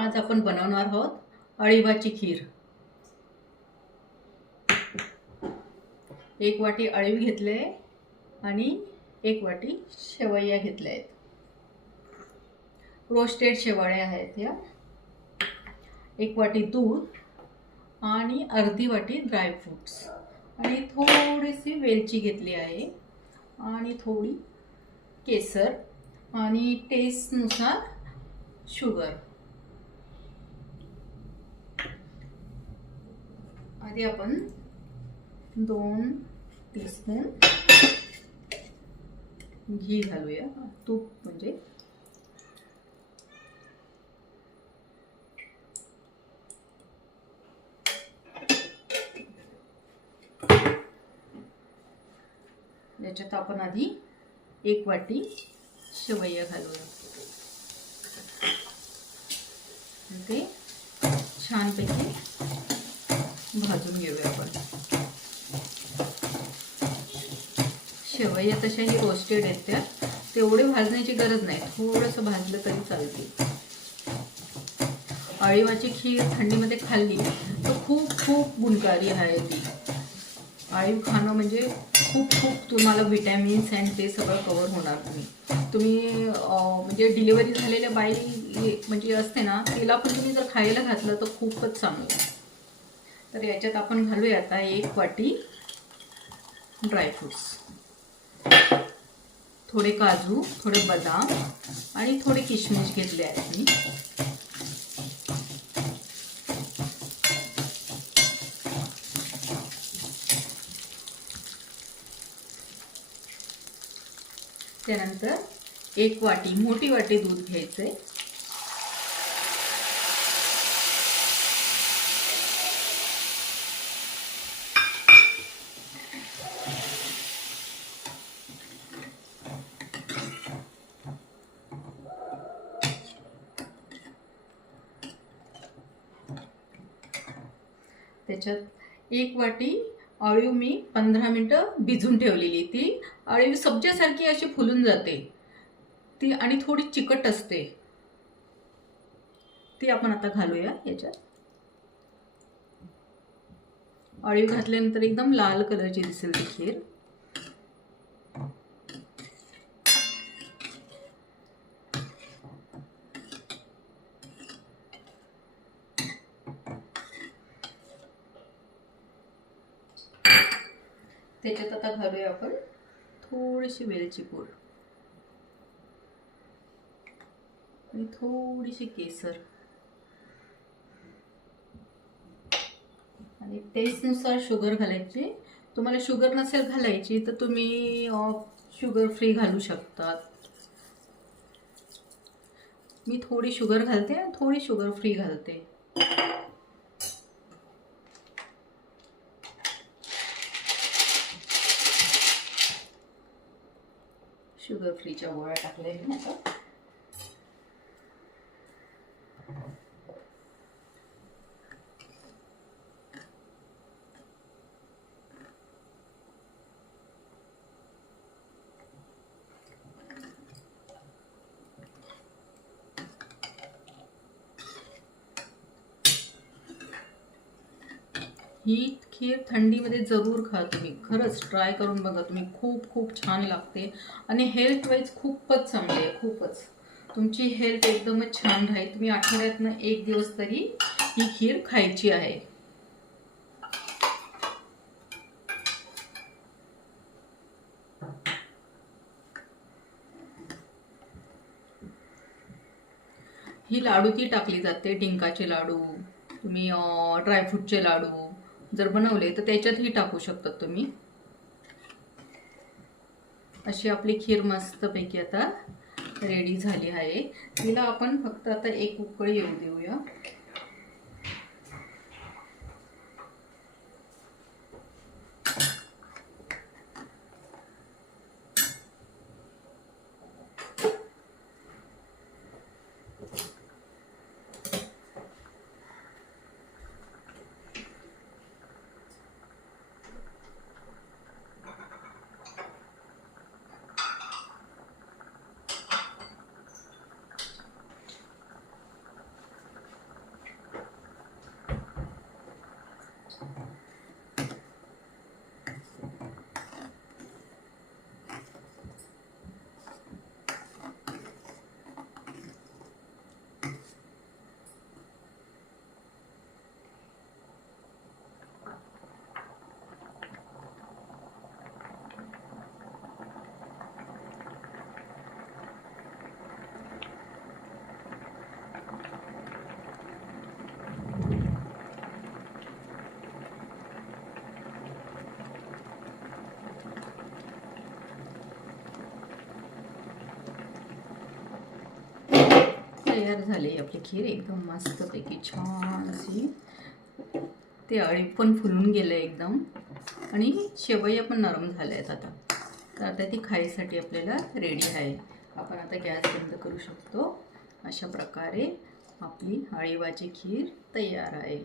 आज आपण बनवणार आहोत अळीवाची खीर। 1 वाटी अळीव घेतले आणि 1 वाटी शेवया घेतल्या आहेत। रोस्टेड शेवया आहेत या। 1 वाटी दूध आणि अर्धी वाटी ड्राय फ्रूट्स आणि थोडीशी वेलची घेतली आहे आणि थोडी केसर आणि टेस्टनुसार शुगर। आधी आपण 2 टीस्पून घी घालूया, तूप म्हणजे याच्यात आपण आधी 1 वाटी शेवया घालूया। ते छानपैकी भाजून घेऊया आपण। शेवया तशाही रोस्टेड आहेत, त्या तेवढे भाजण्याची गरज नाही, थोडंसं भाजलं तरी चालते। अळीवाची खीर थंडीमध्ये खाल्ली तर खूप खूप गुणकारी आहे ती। अळीव खाणं म्हणजे खूप खूप तुम्हाला विटॅमिन्स अँड ते सगळं कव्हर होणार। तुम्ही म्हणजे डिलिव्हरी झालेल्या बाई म्हणजे असते ना, तिला पण तुम्ही जर खायला घातलं तर खूपच चांगलं। तर याच्यात आपण घालूया आता 1 वाटी ड्रायफ्रूट्स, थोडे काजू, थोडे बदाम आणि थोडे किशमिश घेतले आहेत मी। त्यानंतर 1 वाटी मोठी वाटी दूध घ्यायचे। त्याच्यात 1 वाटी अळीव मी 15 मिनिटं भिजून ठेवलेली। ती अळीव सब्जेसारखी अशी फुलून जाते ती आणि थोडी चिकट असते, ती आपण आता घालूया याच्यात। अळीव घातल्यानंतर एकदम लाल कलरची दिसेल ती खीर। त्याच्यात आता घालूया आपण थोडीशी वेलची पूड आणि थोडीशी केसर आणि टेस्टनुसार शुगर घालायची। तुम्हाला शुगर नसेल घालायची तर तुम्ही शुगर फ्री घालू शकता। मी थोडी शुगर घालते आणि थोडी शुगर फ्री घालते। शुगर फ्रीच्या गोळ्या टाकल्या मी आता। ही खीर थंडीमध्ये जरूर खा तुम्ही, खरंच ट्राय करून बघा तुम्ही, खूप खूप छान लागते आणि हेल्थ वाईज खूपच चांगली आहे। खूपच तुमची हेल्थ एकदमच छान राहील। तुम्ही आठवड्यातनं 1 दिवस तरी ही खीर खायची आहे। ही लाडू ती टाकली जाते, डिंकाचे लाडू, तुम्ही ड्रायफ्रूटचे लाडू जर बनवले तर त्याच्यातही टाकू शकता तुम्ही। अशी आपली खीर मस्तपैकी आता रेडी झाली आहे। तिला आपण फक्त आता 1 उकळी येऊ देऊया। तयार झाली आपली खीर एकदम मस्तपैकी छान अशी. ते अळी पण फुलून गेलं एकदम आणि शेवया पण नरम झाल्या आहेत आता. तर आता ती खायसाठी आपल्याला रेडी आहे. आपण आता गॅस बंद करू शकतो. अशा प्रकारे आपली अळीवाची खीर तयार आहे.